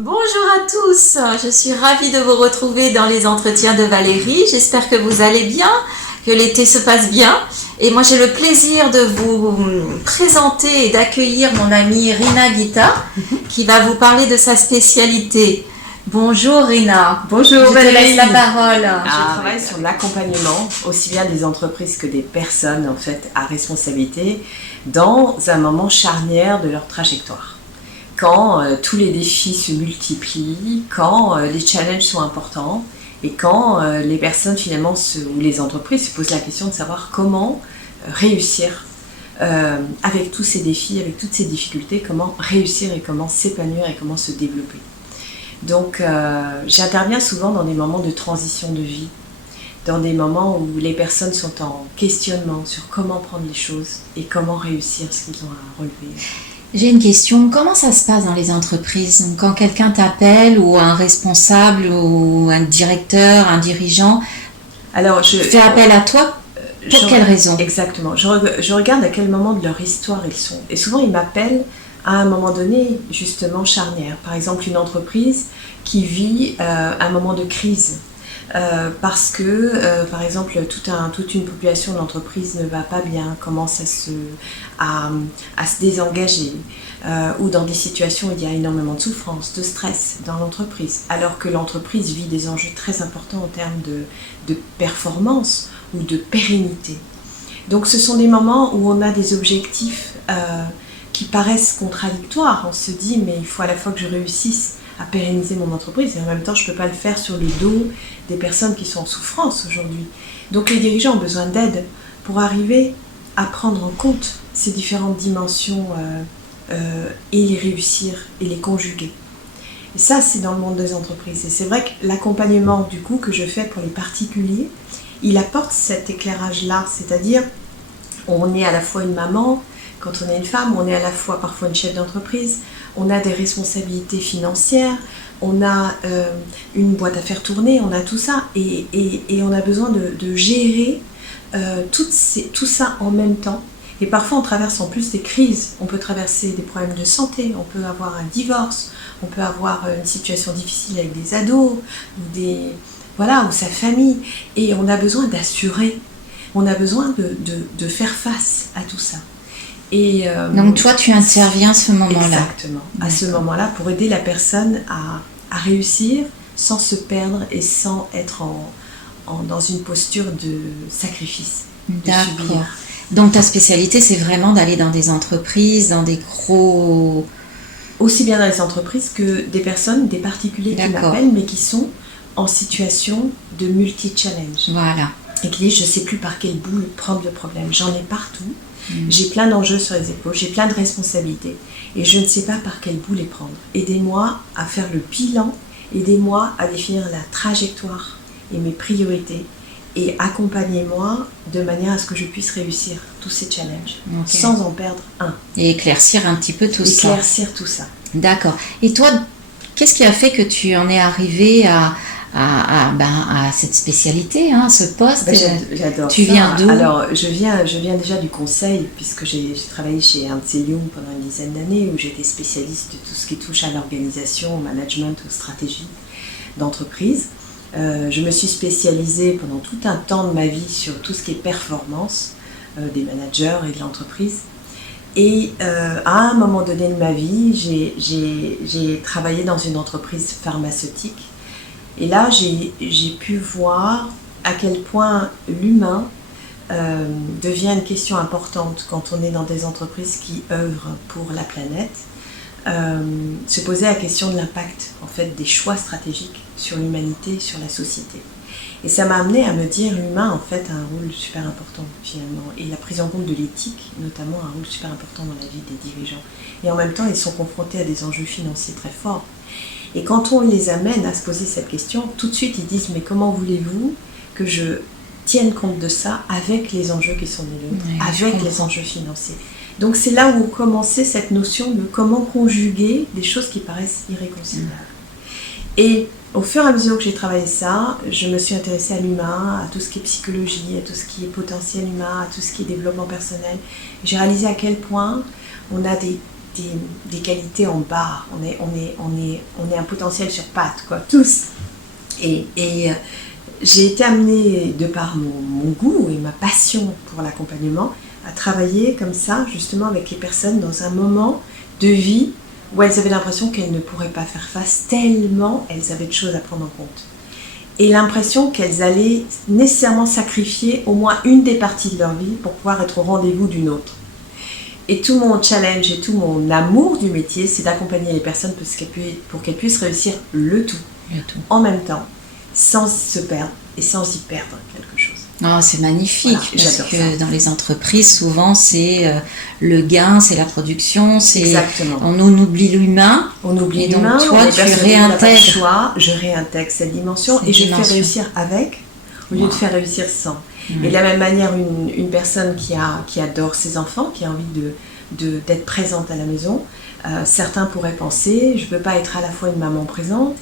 Bonjour à tous, je suis ravie de vous retrouver dans les entretiens de Valérie. J'espère que vous allez bien, que l'été se passe bien. Et moi j'ai le plaisir de vous présenter et d'accueillir mon amie Rina Guita qui va vous parler de sa spécialité. Bonjour Rina. Bonjour Je te Valérie. laisse la parole. Je travaille sur l'accompagnement, aussi bien des entreprises que des personnes en fait à responsabilité, dans un moment charnière de leur trajectoire. Quand tous les défis se multiplient, quand les challenges sont importants et quand les personnes finalement ou les entreprises se posent la question de savoir comment réussir avec tous ces défis, avec toutes ces difficultés, comment réussir et comment s'épanouir et comment se développer. Donc j'interviens souvent dans des moments de transition de vie, dans des moments où les personnes sont en questionnement sur comment prendre les choses et comment réussir ce qu'ils ont à relever. J'ai une question, comment ça se passe dans les entreprises quand quelqu'un t'appelle ou un responsable ou un directeur, un dirigeant fait appel à toi? Pour quelle raison? Exactement, je regarde à quel moment de leur histoire ils sont. Et souvent ils m'appellent à un moment donné justement charnière. Par exemple une entreprise qui vit un moment de crise. Parce que, par exemple, toute une population de l'entreprise ne va pas bien, commence à se désengager, ou dans des situations où il y a énormément de souffrance, de stress dans l'entreprise, alors que l'entreprise vit des enjeux très importants en termes de performance ou de pérennité. Donc ce sont des moments où on a des objectifs qui paraissent contradictoires. On se dit, mais il faut à la fois que je réussisse à pérenniser mon entreprise et en même temps je ne peux pas le faire sur le dos des personnes qui sont en souffrance aujourd'hui. Donc les dirigeants ont besoin d'aide pour arriver à prendre en compte ces différentes dimensions et les réussir et les conjuguer. Et ça c'est dans le monde des entreprises. Et c'est vrai que l'accompagnement du coup que je fais pour les particuliers, il apporte cet éclairage-là, c'est-à-dire on est à la fois une maman, quand on est une femme, on est à la fois parfois une chef d'entreprise, on a des responsabilités financières, on a une boîte à faire tourner, on a tout ça et on a besoin de gérer tout ça en même temps. Et parfois on traverse en plus des crises, on peut traverser des problèmes de santé, on peut avoir un divorce, on peut avoir une situation difficile avec des ados ou sa famille et on a besoin d'assurer, on a besoin de faire face à tout ça. Donc toi tu interviens à ce moment-là. Exactement, à ce moment-là pour aider la personne à réussir sans se perdre et sans être dans une posture de sacrifice, de subir. Donc ta spécialité c'est vraiment d'aller dans des entreprises, dans des gros... Aussi bien dans les entreprises que des personnes, des particuliers qui m'appellent mais qui sont en situation de multi-challenge. Voilà. Et qui disent je ne sais plus par quel bout prendre le problème, j'en ai partout. J'ai plein d'enjeux sur les épaules, j'ai plein de responsabilités et je ne sais pas par quel bout les prendre. Aidez-moi à faire le bilan, aidez-moi à définir la trajectoire et mes priorités et accompagnez-moi de manière à ce que je puisse réussir tous ces challenges sans en perdre un. Et éclaircir un petit peu tout ça. Éclaircir tout ça. D'accord. Et toi, qu'est-ce qui a fait que tu en es arrivé à cette spécialité, ce poste? J'adore tu ça. Viens d'où? Alors, je viens déjà du conseil, puisque j'ai travaillé chez Ernst & Young pendant une dizaine d'années, où j'étais spécialiste de tout ce qui touche à l'organisation, au management, aux stratégies d'entreprise. Je me suis spécialisée pendant tout un temps de ma vie sur tout ce qui est performance des managers et de l'entreprise. Et à un moment donné de ma vie, j'ai travaillé dans une entreprise pharmaceutique. Et là, j'ai pu voir à quel point l'humain devient une question importante quand on est dans des entreprises qui œuvrent pour la planète. Se poser la question de l'impact en fait, des choix stratégiques sur l'humanité, sur la société. Et ça m'a amené à me dire l'humain en fait a un rôle super important finalement. Et la prise en compte de l'éthique notamment a un rôle super important dans la vie des dirigeants. Et en même temps, ils sont confrontés à des enjeux financiers très forts. Et quand on les amène à se poser cette question, tout de suite ils disent mais comment voulez-vous que je tienne compte de ça avec les enjeux qui sont les nôtres, avec les enjeux financiers. Donc c'est là où commençait cette notion de comment conjuguer des choses qui paraissent irréconciliables. Et au fur et à mesure que j'ai travaillé ça, je me suis intéressée à l'humain, à tout ce qui est psychologie, à tout ce qui est potentiel humain, à tout ce qui est développement personnel. J'ai réalisé à quel point on a des des qualités en barre. On est un potentiel sur pattes, quoi, tous. Et j'ai été amenée, de par mon goût et ma passion pour l'accompagnement, à travailler comme ça, justement, avec les personnes dans un moment de vie où elles avaient l'impression qu'elles ne pourraient pas faire face tellement elles avaient de choses à prendre en compte. Et l'impression qu'elles allaient nécessairement sacrifier au moins une des parties de leur vie pour pouvoir être au rendez-vous d'une autre. Et tout mon challenge et tout mon amour du métier, c'est d'accompagner les personnes pour qu'elles puissent réussir le tout en même temps, sans se perdre et sans y perdre quelque chose. Oh, c'est magnifique, Voilà, parce que dans les entreprises, souvent, c'est le gain, c'est la production, c'est Exactement. on oublie l'humain. On oublie Et donc, l'humain, toi, les tu personnes réintègres. n'ont pas le choix, je réintègre cette dimension et je fais réussir avec au lieu de faire réussir sans. Et de la même manière, une personne qui adore ses enfants, qui a envie d'être présente à la maison, certains pourraient penser, je ne peux pas être à la fois une maman présente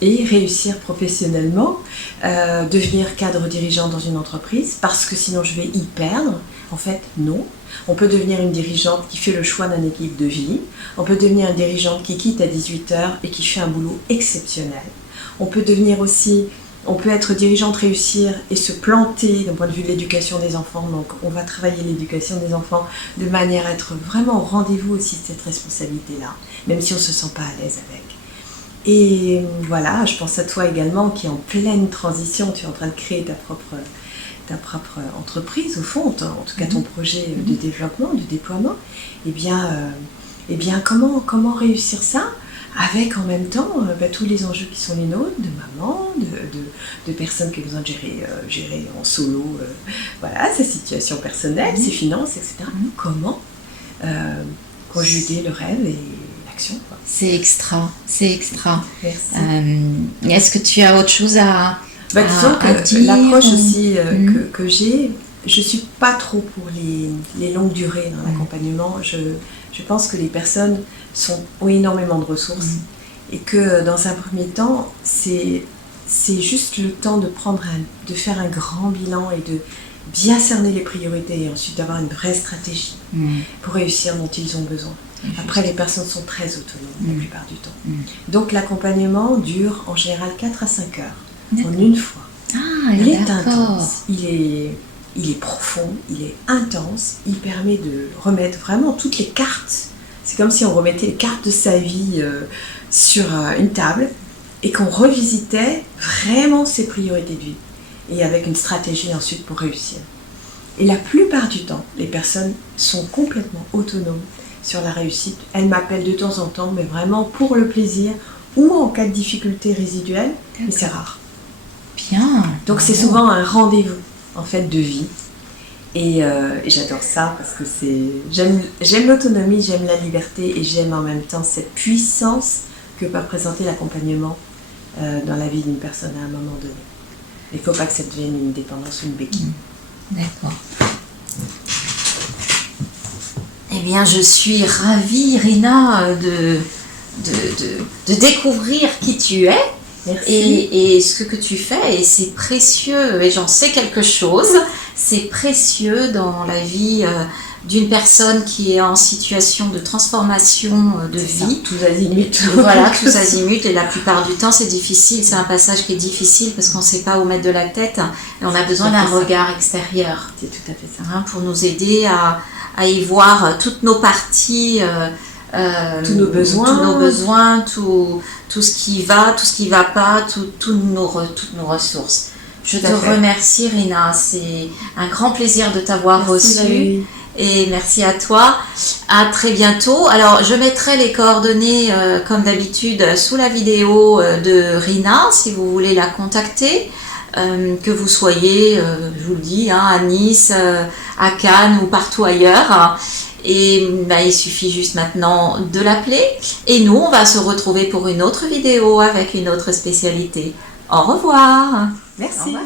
et réussir professionnellement, devenir cadre dirigeant dans une entreprise, parce que sinon je vais y perdre. En fait, non. On peut devenir une dirigeante qui fait le choix d'un équilibre de vie. On peut devenir une dirigeante qui quitte à 18h et qui fait un boulot exceptionnel. On peut être dirigeante, réussir et se planter d'un point de vue de l'éducation des enfants. Donc on va travailler l'éducation des enfants de manière à être vraiment au rendez-vous aussi de cette responsabilité-là, même si on ne se sent pas à l'aise avec. Et voilà, je pense à toi également qui est en pleine transition, tu es en train de créer ta propre entreprise au fond, en tout cas ton projet de développement, de déploiement. Eh bien comment réussir ça avec en même temps tous les enjeux qui sont les nôtres, de maman, de personnes qui ont besoin de gérer en solo sa situation personnelle, ses finances, etc. Comment conjuguer le rêve et l'action, quoi. C'est extra, c'est extra. Merci. Est-ce que tu as autre chose à disons que dire, l'approche aussi que j'ai, je ne suis pas trop pour les longues durées dans l'accompagnement. Je pense que les personnes ont énormément de ressources et que dans un premier temps, c'est juste le temps de faire un grand bilan et de bien cerner les priorités et ensuite d'avoir une vraie stratégie pour réussir dont ils ont besoin. Après, les personnes sont très autonomes la plupart du temps. Donc l'accompagnement dure en général 4 à 5 heures en une fois. Il est intense, il est profond, il est intense, il permet de remettre vraiment toutes les cartes. C'est comme si on remettait les cartes de sa vie sur une table et qu'on revisitait vraiment ses priorités de vie et avec une stratégie ensuite pour réussir. Et la plupart du temps, les personnes sont complètement autonomes sur la réussite. Elles m'appellent de temps en temps, mais vraiment pour le plaisir ou en cas de difficulté résiduelle, mais c'est rare. Bien. Donc c'est souvent un rendez-vous en fait de vie. Et j'adore ça parce que j'aime l'autonomie, j'aime la liberté et j'aime en même temps cette puissance que peut présenter l'accompagnement dans la vie d'une personne à un moment donné. Il ne faut pas que ça devienne une dépendance ou une béquille. D'accord. Eh bien, je suis ravie, Irina, de découvrir qui tu es. Merci. Et ce que tu fais, et c'est précieux, et j'en sais quelque chose, c'est précieux dans la vie d'une personne qui est en situation de transformation de vie. Tous azimuts. Voilà, tous azimuts, et la plupart du temps c'est difficile, c'est un passage qui est difficile parce qu'on ne sait pas où mettre de la tête, et on a besoin d'un regard extérieur. C'est tout à fait ça. Pour nous aider à y voir toutes nos parties, tous nos besoins, tout ce qui va, tout ce qui ne va pas, toutes nos ressources. Je te remercie, Rina, c'est un grand plaisir de t'avoir reçue. Et merci à toi. À très bientôt. Alors, je mettrai les coordonnées, comme d'habitude, sous la vidéo de Rina, si vous voulez la contacter. Que vous soyez, je vous le dis, à Nice, à Cannes ou partout ailleurs. Et il suffit juste maintenant de l'appeler. Et nous, on va se retrouver pour une autre vidéo avec une autre spécialité. Au revoir. Merci. Au revoir.